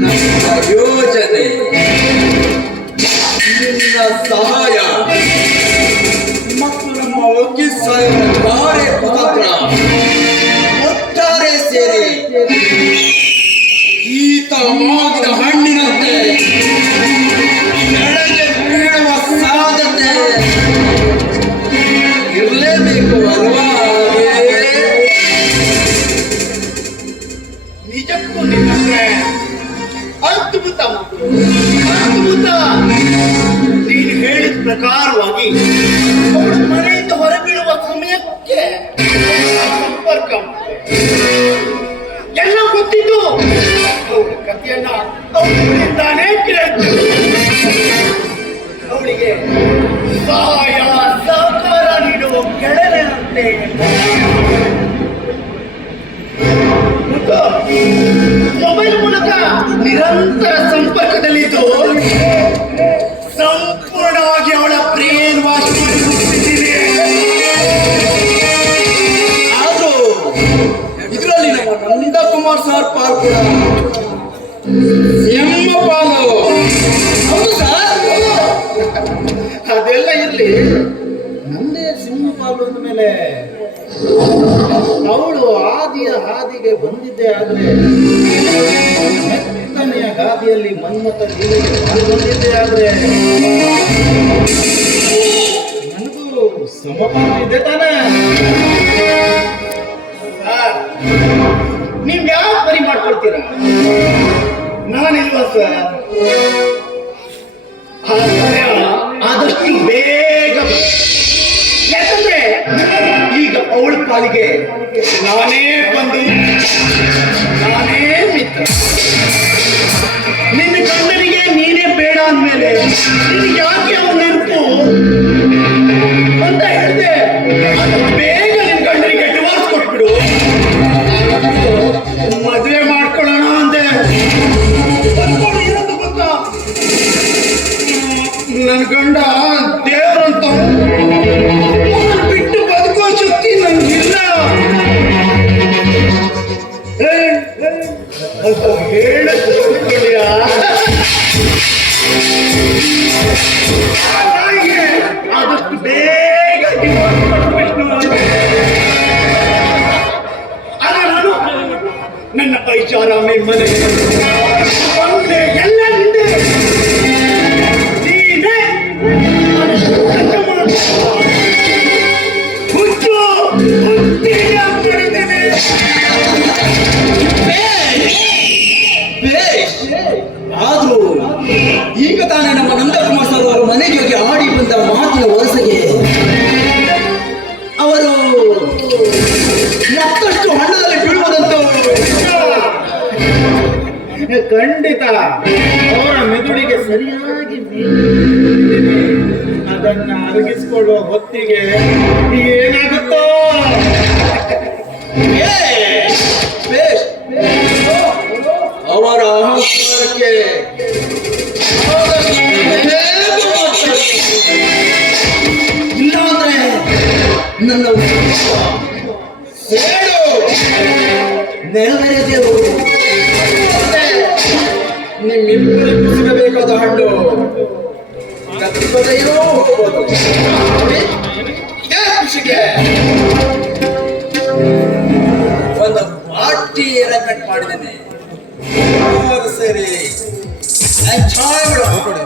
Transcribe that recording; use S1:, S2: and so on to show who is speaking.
S1: ನನ್ನ ಯೋಜನೆ. ನಿನ್ನ ಸಹಾಯ. ಮತ್ತು ನಮ್ಮ ಒಗ್ಗಿಸಾಯ ಕಾರ್ಯತಂತ್ರ ಒಟ್ಟಾರೆ ಸೇರಿ ಈತ
S2: ಅದ್ಭುತ ನೀನು ಹೇಳಿದ ಪ್ರಕಾರವಾಗಿ ಅವಳು ಮನೆಯಿಂದ ಹೊರಬೀಳುವ ಸಮಯಕ್ಕೆ ಸಂಪರ್ಕ. ಎಲ್ಲ ಗೊತ್ತಿದ್ದು ಅವಳ ಕಥೆಯನ್ನ ಅವಳಿಂದಾನೇ ಕೇಳ್ತಿದ್ದೆ ಅವಳಿಗೆ ಸಹಾಯ ಸಹಕಾರ ನೀಡುವ ಗೆಳೆಯರಂತೆ ಮೊಬೈಲ್ ಮೂಲಕ ನಿರಂತರ ಅವಳು ಆದಿಯ ಹಾದಿಗೆ ಬಂದಿದ್ದೆ ಆದ್ರೆ ಮೆತ್ತನೆಯ ಗಾದಿಯಲ್ಲಿ ಮನ್ಮತ ಲೀಲೆಗೆ ಬಂದಿದ್ದೆ ಆದ್ರೆ ನನಗೂ ಸಮಿದೆ ತಾನ. ನಿಮ್ಗೆ ಯಾವ ಪರಿ ಮಾಡ್ಕೊಳ್ತೀರಾ ನಾನಿಲ್ವಾ ಸರ್? ಅವಳ ಪಾಲಿಗೆ ನಾನೇ ಬಂದು, ನಾನೇ ಮಿತ್ರ. ನಿನ್ನ ಗಂಡನಿಗೆ ನೀನೇ ಬೇಡ ಅಂದ್ಮೇಲೆ ಯಾಕೆ ಅವನ ನೆನಪು ಅಂತ ಹೇಳಿದೆ. ಬೇಗ ನಿನ್ನ ಗಂಡನಿಗೆ ಡಿವೋರ್ಸ್ ಕೊಟ್ಬಿಡು. ಮದುವೆ ಮಾಡ್ಕೊಳ್ಳೋಣ ಅಂದೆ. ನನ್ನ ಗಂಡ ಅಂತ ಹೇಳಕ್
S1: ಈಗ ತಾನೇ ನಮ್ಮ ನಂದಕುಮಾರ್ ಸರ್ ಅವರ ಮನೆಗೆ ಹೋಗಿ ಆಡಿ ಬಂದ ಮಾತಿನ ವರಸೆಗೆ ಅವರು ಮತ್ತಷ್ಟು ಹಣ್ಣದಲ್ಲಿ ಬೀಳುವುದಂತ
S2: ಖಂಡಿತ ಅವರ ಮೆದುಳಿಗೆ ಸರಿಯಾಗಿ. ಅದನ್ನ ಅರಗಿಸಿಕೊಳ್ಳುವ ಹೊತ್ತಿಗೆ ಏನಾಗುತ್ತೋ
S1: ನೆರವೇರದೆ ದೇವರು ನಿಮ್ಮಿಬ್ಬರಿಗೂ ಸಿಗಬೇಕಾದ ಹಣ್ಣು ಗತಿಪದ ಇರೋ ಹೋಗ್ಬೋದು ಇದೇ ಒಂದು ಪಾರ್ಟಿ ಅರೇಂಜ್ಮೆಂಟ್ ಮಾಡಿದ್ದೇನೆ ಸೇರಿ ಎಂಜಾಯ್ ಮಾಡೋಣ